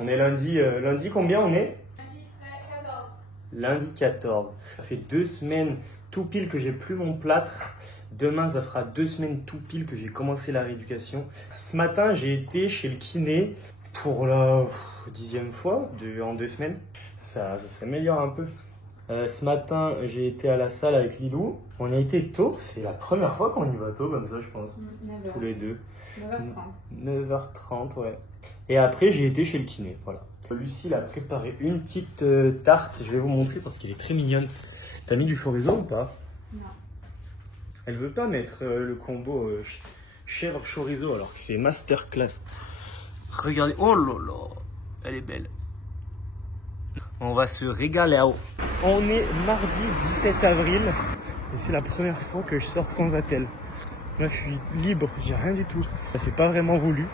On est lundi, lundi combien on est? Lundi 14. Ça fait 2 semaines tout pile que j'ai plus mon plâtre. Demain, ça fera 2 semaines tout pile que j'ai commencé la rééducation. Ce matin, j'ai été chez le kiné pour la 10e fois en 2 semaines. Ça s'améliore un peu. Ce matin, j'ai été à la salle avec Lilou. On a été tôt. C'est la première fois qu'on y va tôt comme ça, je pense. 9h. Tous les deux. 9h30. 9h30, ouais. Et après, j'ai été chez le kiné, voilà. Lucille a préparé une petite tarte. Je vais vous montrer parce qu'elle est très mignonne. T'as mis du chorizo ou pas? Non. Elle veut pas mettre le combo chèvre chorizo alors que c'est masterclass. Regardez, oh là là, elle est belle. On va se régaler. On est mardi 17 avril et c'est la première fois que je sors sans attel. Là, je suis libre, j'ai rien du tout. C'est pas vraiment voulu.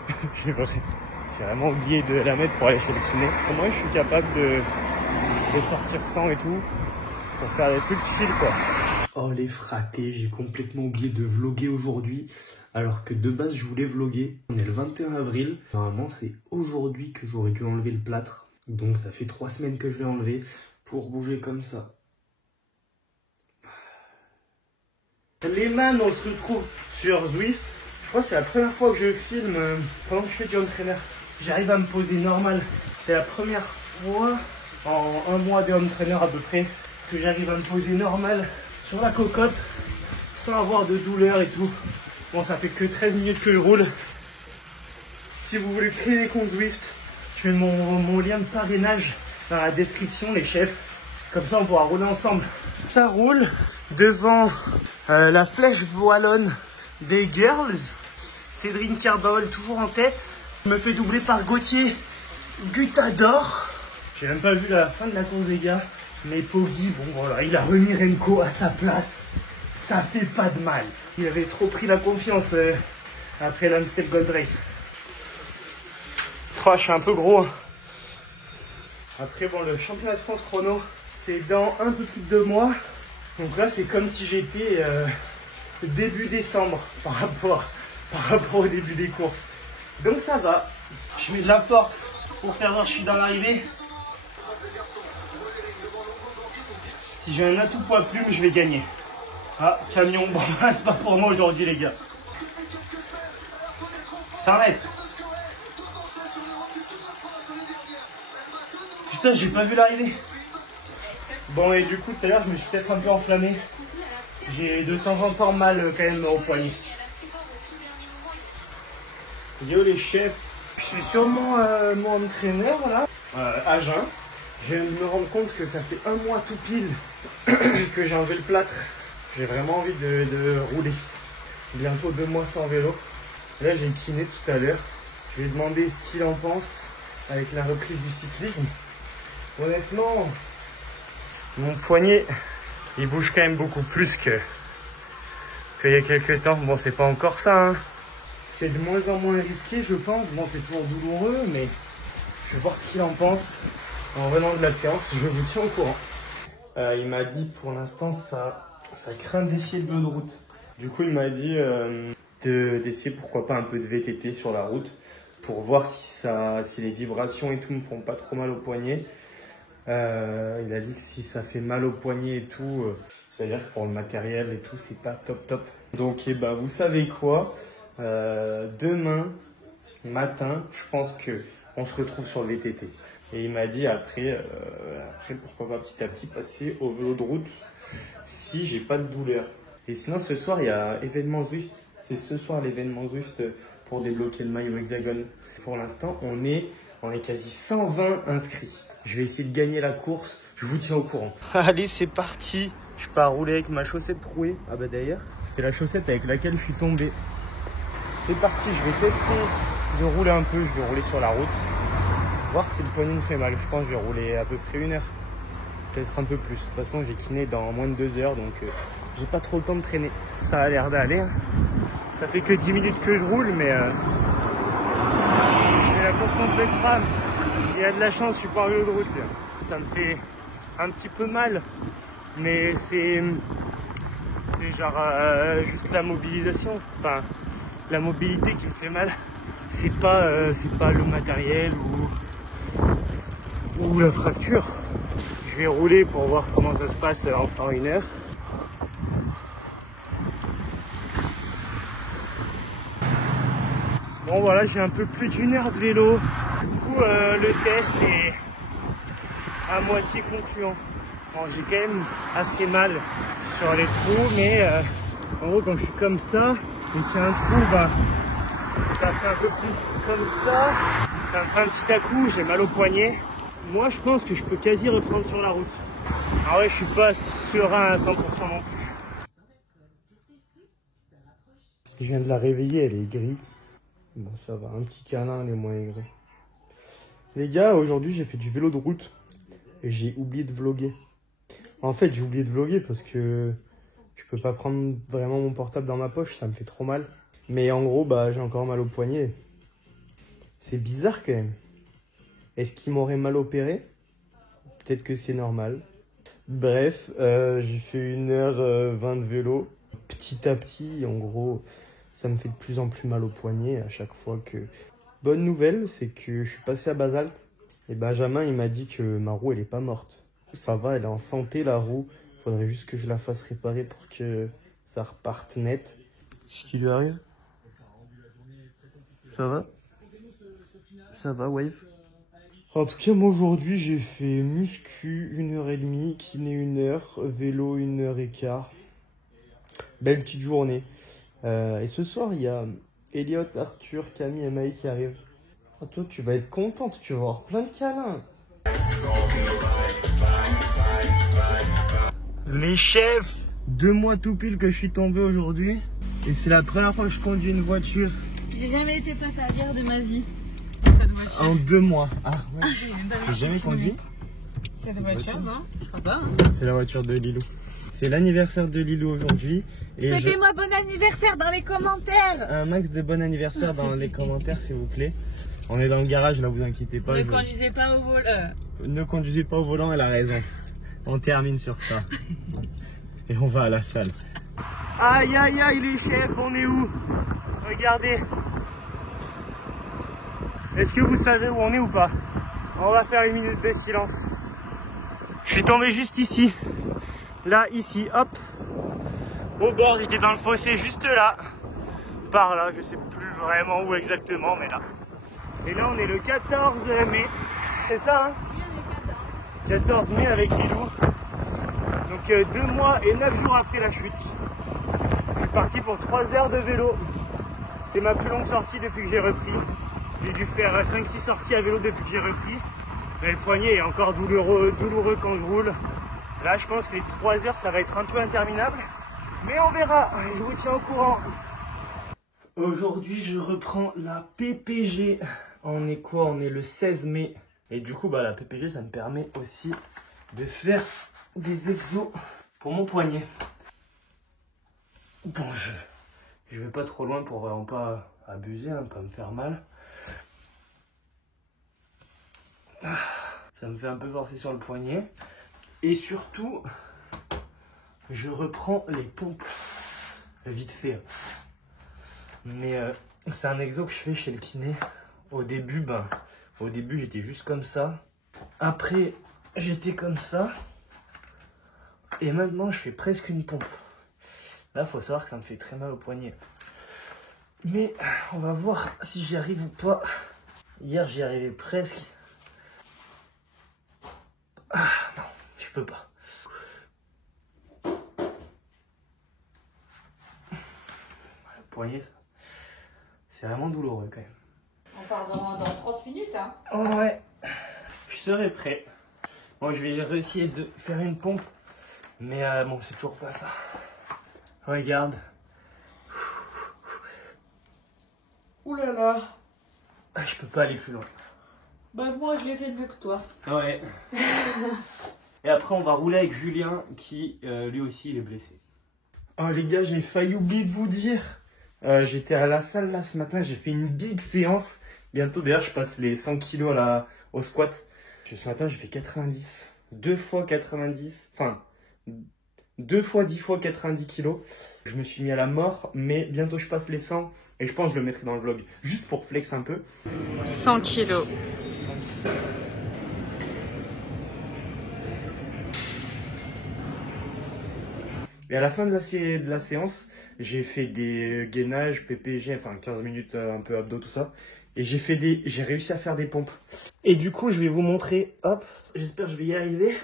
J'ai vraiment oublié de la mettre pour aller chez le kiné. Moi, je suis capable de sortir sans et tout pour faire des trucs chill, quoi. Oh, les fratés, j'ai complètement oublié de vlogger aujourd'hui. Alors que de base, je voulais vlogger. On est le 21 avril. Normalement, c'est aujourd'hui que j'aurais dû enlever le plâtre. Donc, ça fait 3 semaines que je l'ai enlevé pour bouger comme ça. Les man, on se retrouve sur Zwift. Je crois que c'est la première fois que je filme pendant que je fais du home trainer. J'arrive à me poser normal. C'est la première fois en 1 mois de home trainer à peu près que j'arrive à me poser normal sur la cocotte sans avoir de douleur et tout. Bon, ça fait que 13 minutes que je roule. Si vous voulez créer des comptes Zwift, je mets mon lien de parrainage dans la description, les chefs. Comme ça, on pourra rouler ensemble. Ça roule devant la flèche wallonne des girls. Cédrine Kerbaol toujours en tête. Je me fais doubler par Gauthier Gutador. J'ai même pas vu la fin de la course des gars. Mais Poggi, bon voilà, il a remis Renko à sa place. Ça fait pas de mal. Il avait trop pris la confiance après l'Amstel Gold Race. Oh, je suis un peu gros. Hein. Après, bon, le championnat de France chrono, c'est dans un peu plus de 2 mois. Donc là, c'est comme si j'étais début décembre par rapport au début des courses. Donc ça va. Je mets de la force pour faire voir que je suis dans l'arrivée. Si j'ai un atout poids plume, je vais gagner. Ah, camion, bon, c'est pas pour moi aujourd'hui, les gars. 100 mètres. Putain, j'ai pas vu l'arrivée. Bon, et du coup, tout à l'heure, je me suis peut-être un peu enflammé. J'ai de temps en temps mal quand même au poignet. Yo les chefs, je suis sur mon entraîneur là, à jeun. Je viens de me rendre compte que ça fait 1 mois tout pile que j'ai enlevé le plâtre. J'ai vraiment envie de rouler. Bientôt 2 mois sans vélo. Là j'ai kiné tout à l'heure. Je vais demander ce qu'il en pense avec la reprise du cyclisme. Honnêtement, mon poignet il bouge quand même beaucoup plus qu'il y a quelques temps. Bon, c'est pas encore ça, hein. C'est de moins en moins risqué, je pense. Bon, c'est toujours douloureux, mais je vais voir ce qu'il en pense. en revenant de la séance, je vous tiens au courant. Il m'a dit pour l'instant ça craint d'essayer le vélo de route. Du coup il m'a dit d'essayer pourquoi pas un peu de VTT sur la route pour voir si les vibrations et tout me font pas trop mal au poignet. Il a dit que si ça fait mal au poignet et tout, c'est-à-dire que pour le matériel et tout, c'est pas top. Donc vous savez quoi, demain matin, je pense que on se retrouve sur le VTT. Et il m'a dit après pourquoi pas petit à petit passer au vélo de route si j'ai pas de douleur. Et sinon ce soir il y a événement Zwift. C'est ce soir l'événement Zwift pour débloquer le maillot hexagone. Pour l'instant on est quasi 120 inscrits. Je vais essayer de gagner la course, je vous tiens au courant. Allez c'est parti, je pars rouler avec ma chaussette trouée. Ah bah d'ailleurs c'est la chaussette avec laquelle je suis tombé. C'est parti, je vais tester de rouler un peu, je vais rouler sur la route. Voir si le poignet me fait mal. Je pense que je vais rouler à peu près 1 heure. Peut-être un peu plus. De toute façon, j'ai kiné dans moins de 2 heures, donc j'ai pas trop le temps de traîner. Ça a l'air d'aller. Ça fait que 10 minutes que je roule, mais j'ai la course complète crâne. Il y a de la chance, je suis pas en vélo de route. Là. Ça me fait un petit peu mal, mais c'est genre juste la mobilisation. Enfin, la mobilité qui me fait mal. C'est pas le matériel ou la fracture. Je vais rouler pour voir comment ça se passe en 101 heure. Bon voilà, j'ai un peu plus d'1 heure de vélo. Du coup le test est à moitié concluant. Bon, j'ai quand même assez mal sur les trous, mais en gros quand je suis comme ça et qu'il y a un trou, ça fait un peu plus comme ça. Ça me fait un petit à-coup, j'ai mal au poignet. Moi je pense que je peux quasi reprendre sur la route. Ah ouais, je suis pas serein à 100% non plus. Je viens de la réveiller, elle est aigrie. Bon ça va, un petit câlin, elle est moins aigrie. Les gars, aujourd'hui j'ai fait du vélo de route et j'ai oublié de vlogger. En fait j'ai oublié de vlogger parce que je peux pas prendre vraiment mon portable dans ma poche, ça me fait trop mal. Mais en gros j'ai encore mal au poignet. C'est bizarre quand même. Est-ce qu'il m'aurait mal opéré? Peut-être que c'est normal. Bref, j'ai fait 1h20 de vélo. Petit à petit, en gros, ça me fait de plus en plus mal au poignet à chaque fois que... Bonne nouvelle, c'est que je suis passé à Basalte. Et Benjamin, il m'a dit que ma roue, elle est pas morte. Ça va, elle est en santé, la roue. Faudrait juste que je la fasse réparer pour que ça reparte net. Ce qui lui arrive? Ça va? Ça va, Wave? En tout cas, moi aujourd'hui, j'ai fait muscu 1h30, kiné 1 heure, vélo 1h15. Belle petite journée. Et ce soir, il y a Elliot, Arthur, Camille et Maï qui arrivent. Ah, toi, tu vas être contente, tu vas avoir plein de câlins. Les chefs, 2 mois tout pile que je suis tombé aujourd'hui. Et c'est la première fois que je conduis une voiture. J'ai jamais été passagère de ma vie. En 2 mois. Ah ouais. J'ai jamais conduit. Cette voiture, non? Je crois pas. Hein. C'est la voiture de Lilou. C'est l'anniversaire de Lilou aujourd'hui. Souhaitez-moi bon anniversaire dans les commentaires. Un max de bon anniversaire dans les commentaires, s'il vous plaît. On est dans le garage, là, vous inquiétez pas. Ne conduisez pas au volant. Ne conduisez pas au volant, elle a raison. On termine sur ça. Et on va à la salle. Aïe aïe aïe les chefs, on est où? Regardez. Est-ce que vous savez où on est ou pas? On va faire 1 minute de silence. Je suis tombé juste ici. Là, ici, hop. Au bord, j'étais dans le fossé juste là. Par là, je sais plus vraiment où exactement, mais là. Et là, on est le 14 mai. C'est ça, hein? Oui, on est 14 mai avec Lilou. Donc 2 mois et 9 jours après la chute. Je suis parti pour 3 heures de vélo. C'est ma plus longue sortie depuis que j'ai repris. J'ai dû faire 5-6 sorties à vélo depuis que j'ai repris. Mais le poignet est encore douloureux quand je roule. Là, je pense que les 3 heures, ça va être un peu interminable. Mais on verra, je vous tiens au courant. Aujourd'hui, je reprends la PPG. On est quoi? On est le 16 mai. Et du coup, la PPG, ça me permet aussi de faire des exos pour mon poignet. Bon, je vais pas trop loin pour vraiment pas abuser, pas me faire mal. Ça me fait un peu forcer sur le poignet. Et surtout, je reprends les pompes vite fait. Mais c'est un exo que je fais chez le kiné. Au début, j'étais juste comme ça. Après, j'étais comme ça. Et maintenant, je fais presque une pompe. Là, faut savoir que ça me fait très mal au poignet. Mais on va voir si j'y arrive ou pas. Hier, j'y arrivais presque. Ah non, je peux pas. Le poignet, c'est vraiment douloureux quand même. On part dans 30 minutes, hein. Ouais, je serai prêt. Bon, je vais essayer de faire une pompe. Mais bon, c'est toujours pas ça. Regarde. Ouh là là. Je peux pas aller plus loin. Bah moi, je l'ai fait mieux que toi. Ouais. Et après, on va rouler avec Julien qui, lui aussi, il est blessé. Oh les gars, j'ai failli oublier de vous dire. J'étais à la salle là ce matin, j'ai fait une big séance. Bientôt, d'ailleurs, je passe les 100 kilos au squat. Ce matin, j'ai fait 90. 2 fois 90. Enfin, 2 fois 10 fois 90 kilos. Je me suis mis à la mort, mais bientôt je passe les 100. Et je pense que je le mettrai dans le vlog, juste pour flex un peu. 100 kilos. Et à la fin de la séance, j'ai fait des gainages, PPG, enfin 15 minutes, un peu abdos, tout ça. Et j'ai réussi à faire des pompes. Et du coup, je vais vous montrer, hop, j'espère que je vais y arriver.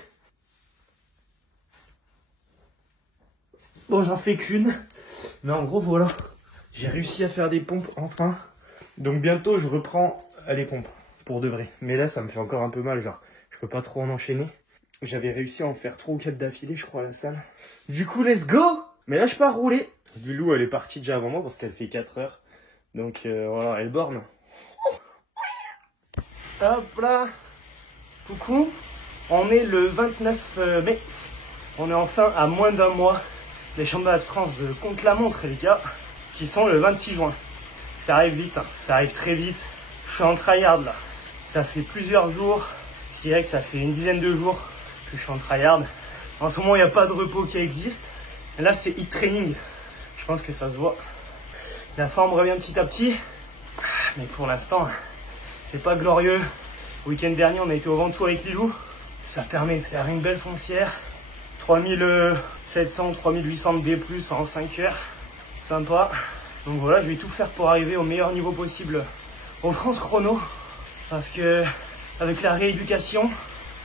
Bon, j'en fais qu'une, mais en gros, voilà. J'ai réussi à faire des pompes, enfin. Donc bientôt, je reprends les pompes, pour de vrai. Mais là, ça me fait encore un peu mal, genre, je peux pas trop en enchaîner. J'avais réussi à en faire 3 ou 4 d'affilée, je crois, à la salle. Du coup, let's go! Mais là, je pars rouler. Dilou, elle est partie déjà avant moi, parce qu'elle fait 4 heures. Donc, voilà, elle borne. Hop là! Coucou! On est le 29 mai. On est enfin à moins d'un mois des championnats de France de contre-la-montre, les gars, qui sont le 26 juin. Ça arrive vite, hein. Ça arrive très vite. Je suis en tryhard là. Ça fait plusieurs jours, je dirais que ça fait une dizaine de jours que je suis en tryhard. En ce moment, il n'y a pas de repos qui existe. Et là, c'est hit training. Je pense que ça se voit. La forme revient petit à petit. Mais pour l'instant, c'est pas glorieux. Le week-end dernier, on a été au Ventoux avec Lilou. Ça permet de faire une belle foncière. 3700, 3800 de D+, en 5 heures. Sympa. Donc voilà, je vais tout faire pour arriver au meilleur niveau possible au France Chrono. Parce que, avec la rééducation,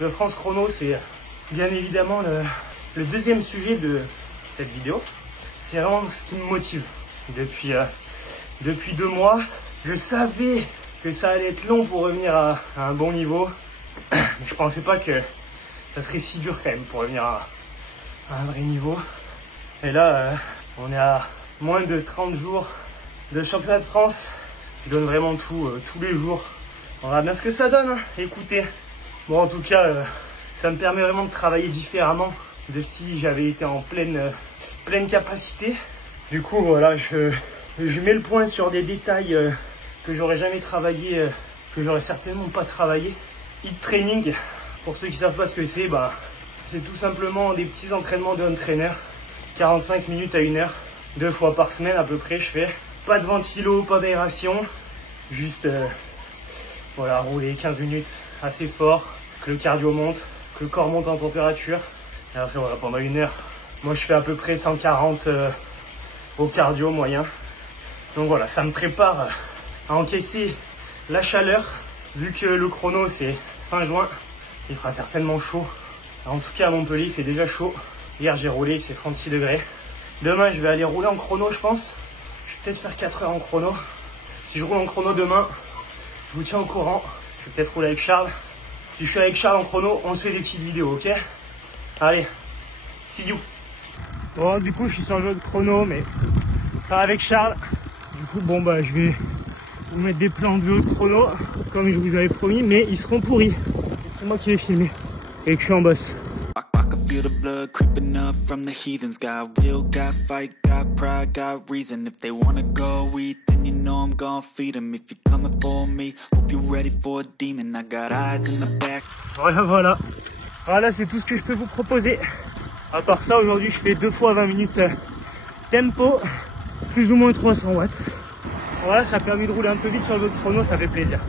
le France Chrono, c'est bien évidemment le deuxième sujet de cette vidéo. C'est vraiment ce qui me motive. Depuis 2 mois, je savais que ça allait être long pour revenir à un bon niveau. Mais je pensais pas que ça serait si dur quand même pour revenir à un vrai niveau. Et là, on est à moins de 30 jours de championnat de France. Je donne vraiment tout, tous les jours. On verra bien ce que ça donne, hein. Écoutez. Bon, en tout cas, ça me permet vraiment de travailler différemment de si j'avais été en pleine capacité. Du coup, voilà, je mets le point sur des détails que j'aurais jamais travaillé, que j'aurais certainement pas travaillé. Hit training, pour ceux qui savent pas ce que c'est, c'est tout simplement des petits entraînements de home trainer. 45 minutes à 1 heure, 2 fois par semaine à peu près, je fais. Pas de ventilo, pas d'aération, juste voilà, rouler 15 minutes assez fort, que le cardio monte, que le corps monte en température. Et après, voilà, pendant 1 heure, moi je fais à peu près 140 au cardio moyen. Donc voilà, ça me prépare à encaisser la chaleur, vu que le chrono c'est fin juin, il fera certainement chaud. En tout cas à Montpellier il fait déjà chaud. Hier j'ai roulé, c'est 36 degrés. Demain je vais aller rouler en chrono je pense. Je vais peut-être faire 4 heures en chrono. Si je roule en chrono demain, je vous tiens au courant. Je vais peut-être rouler avec Charles. Si je suis avec Charles en chrono, on se fait des petites vidéos, ok? Allez, see you. Bon, du coup je suis sur le jeu de chrono, mais pas avec Charles. Du coup, bon je vais vous mettre des plans de vélo de chrono, comme je vous avais promis, mais ils seront pourris. C'est moi qui vais filmer et que je suis en boss. Feel the blood creeping up from the heathens. Got will, got fight, got pride, got reason. If they wanna go eat, then you know I'm gon' feed them. If you're coming for me, hope you're ready for a demon. I got eyes in the back. Voilà. Voilà, c'est tout ce que je peux vous proposer. À part ça, aujourd'hui, je fais 2 fois 20 minutes tempo, plus ou moins 300 watts. Voilà, ça a permis de rouler un peu vite sur le chrono, ça fait plaisir.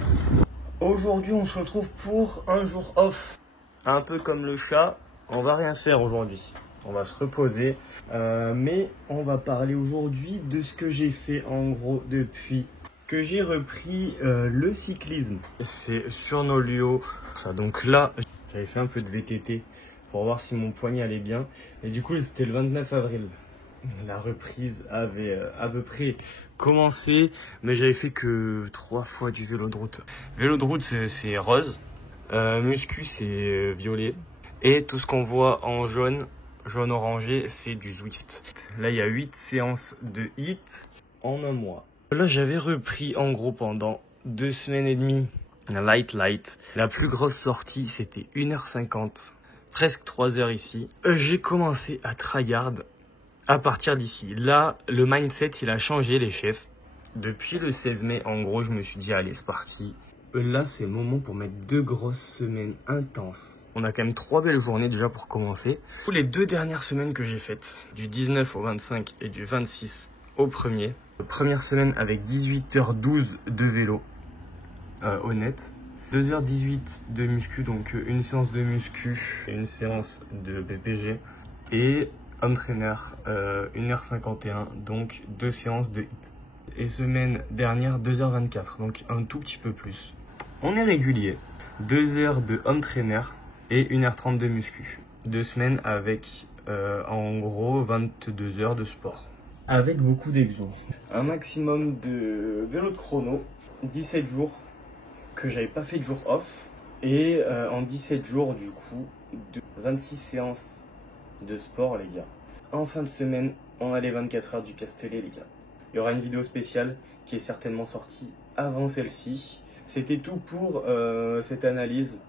Aujourd'hui, on se retrouve pour un jour off. Un peu comme le chat, on va rien faire aujourd'hui. On va se reposer. Mais on va parler aujourd'hui de ce que j'ai fait en gros depuis que j'ai repris le cyclisme. C'est sur Nolio. Ça, donc là, j'avais fait un peu de VTT pour voir si mon poignet allait bien. Et du coup, c'était le 29 avril. La reprise avait à peu près commencé, mais j'avais fait que 3 fois du vélo de route. Vélo de route, c'est rose. Muscu, c'est violet. Et tout ce qu'on voit en jaune orangé, c'est du Zwift. Là, il y a 8 séances de HIIT en un mois. Là, j'avais repris en gros pendant 2 semaines et demie. Light. La plus grosse sortie, c'était 1h50. Presque 3 heures ici. J'ai commencé à tryhard à partir d'ici. Là, le mindset, il a changé, les chefs. Depuis le 16 mai, en gros, je me suis dit, allez, c'est parti. Là, c'est le moment pour mettre 2 grosses semaines intenses. On a quand même 3 belles journées déjà pour commencer. Les 2 dernières semaines que j'ai faites, du 19 au 25 et du 26 au 1er. Première semaine avec 18h12 de vélo. Honnête. 2h18 de muscu, donc une séance de muscu et une séance de BPG. Et home trainer, 1h51, donc 2 séances de HIIT. Et semaine dernière, 2h24, donc un tout petit peu plus. On est régulier. 2 heures de home trainer et 1h30 de muscu. 2 semaines avec en gros 22 heures de sport. Avec beaucoup d'exos. Un maximum de vélo de chrono, 17 jours que j'avais pas fait de jour off. Et en 17 jours du coup, 26 séances de sport les gars. En fin de semaine, on a les 24 heures du Castellet les gars. Il y aura une vidéo spéciale qui est certainement sortie avant celle-ci. C'était tout pour cette analyse.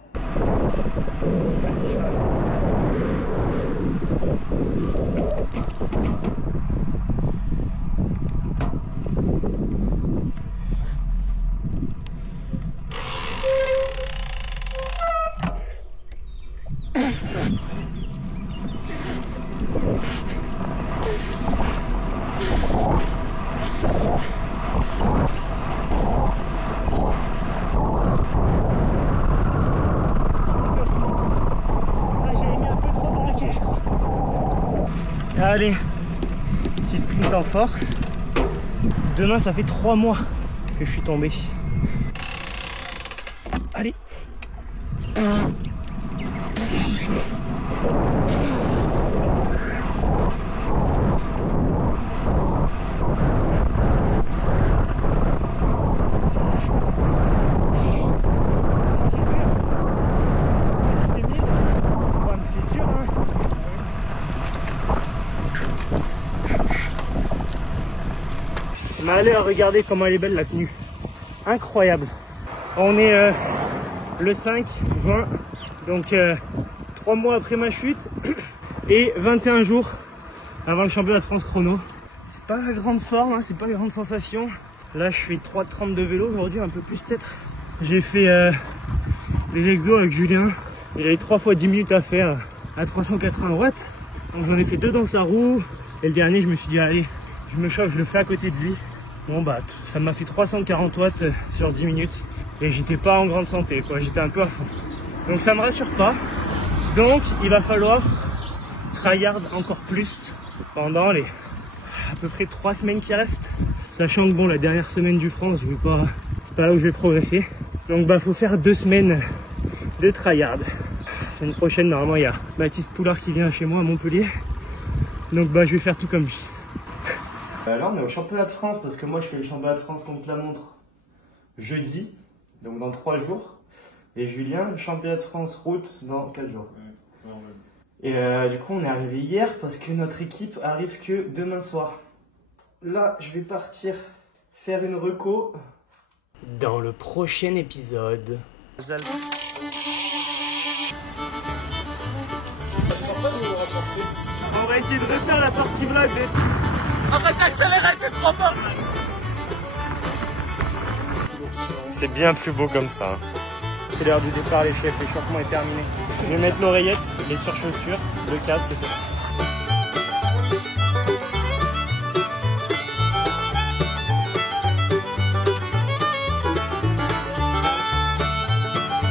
Allez, petit sprint en force. Demain, ça fait 3 mois que je suis tombé. Allez. Mais allez, regardez comment elle est belle la tenue. Incroyable. On est le 5 juin, donc 3 mois après ma chute et 21 jours avant le championnat de France chrono. C'est pas la grande forme, hein, c'est pas les grandes sensations. Là, je fais 3,30 de vélo aujourd'hui, un peu plus peut-être. J'ai fait des exos avec Julien. Il avait 3 fois 10 minutes à faire à 380 watts. Donc j'en ai fait 2 dans sa roue. Et le dernier, je me suis dit, allez, je me chauffe, je le fais à côté de lui. Bon bah, ça m'a fait 340 watts sur 10 minutes. Et j'étais pas en grande santé, quoi. J'étais un peu à fond. Donc ça me rassure pas. Donc il va falloir tryhard encore plus pendant les à peu près 3 semaines qui restent. Sachant que bon, la dernière semaine du France, c'est pas là où je vais progresser. Donc bah, faut faire 2 semaines de tryhard. La semaine prochaine, normalement, il y a Baptiste Poulard qui vient chez moi à Montpellier. Donc bah, je vais faire tout comme lui. Là, on est au championnat de France parce que moi, je fais le championnat de France contre la montre jeudi, donc dans 3 jours. Et Julien, le championnat de France route dans 4 jours. Et du coup, on est arrivé hier parce que notre équipe arrive que demain soir. Là, je vais partir faire une reco dans le prochain épisode. On va essayer de refaire la partie vlog. Arrête d'accélérer que trop fort. C'est bien plus beau comme ça. c'est l'heure du départ les chefs, l'échauffement est terminé. Je vais mettre l'oreillette, les surchaussures, le casque, c'est